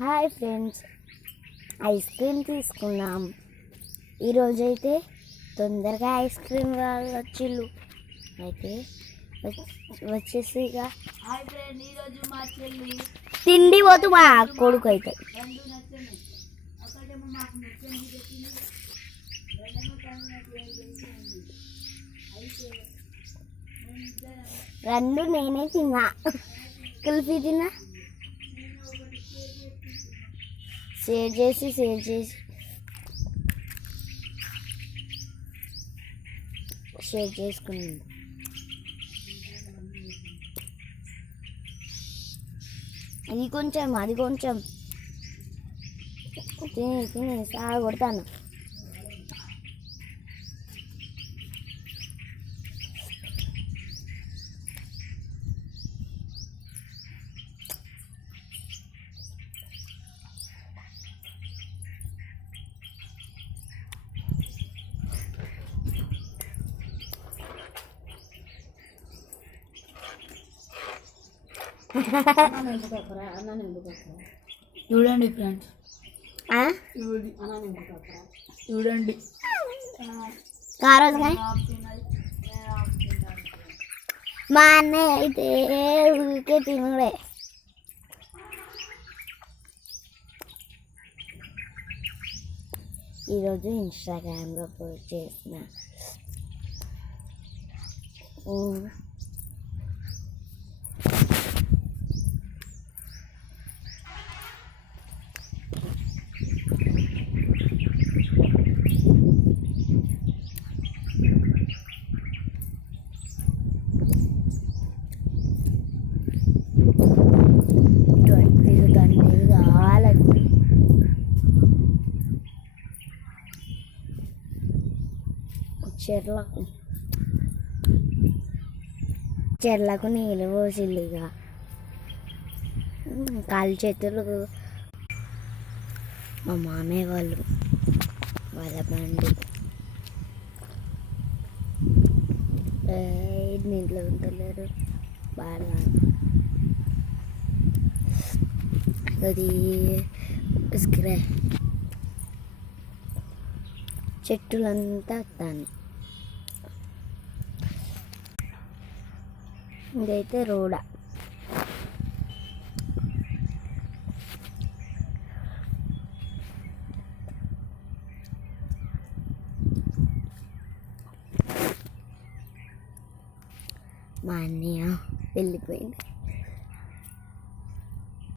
Hi friends, ice cream తీసుకున్నాం. ఈరోజైతే తొందరగా ఐస్ క్రీమ్ వచ్చిళ్ళు అయితే వచ్చేసి ఇక తిండి పోతు మా కొడుకు అయితే రెండు నేనే తిన్నా, కుల్ఫీ తిన్నా. షేర్ చేసి షేర్ చేసుకున్నాను. అది కొంచెం తిని సాగు కొడతాను. చూడండి ఫ్రెండ్స్, చూడండి కారోజు మా అన్నయ్య అయితే ఊరికే తినడే. ఈరోజు ఇన్స్టాగ్రామ్లో పోస్ట్ చేసిన చెర్లకు నీళ్ళు పోసిల్లుగా కాలు చేతులు మా మామయ్య వాళ్ళ బండి నీళ్ళు ఉంటలేరు బాగా. అది చెట్టులంతా వస్తాను. ఇదైతే రోడ. మా అన్నయ్య వెళ్ళిపోయింది.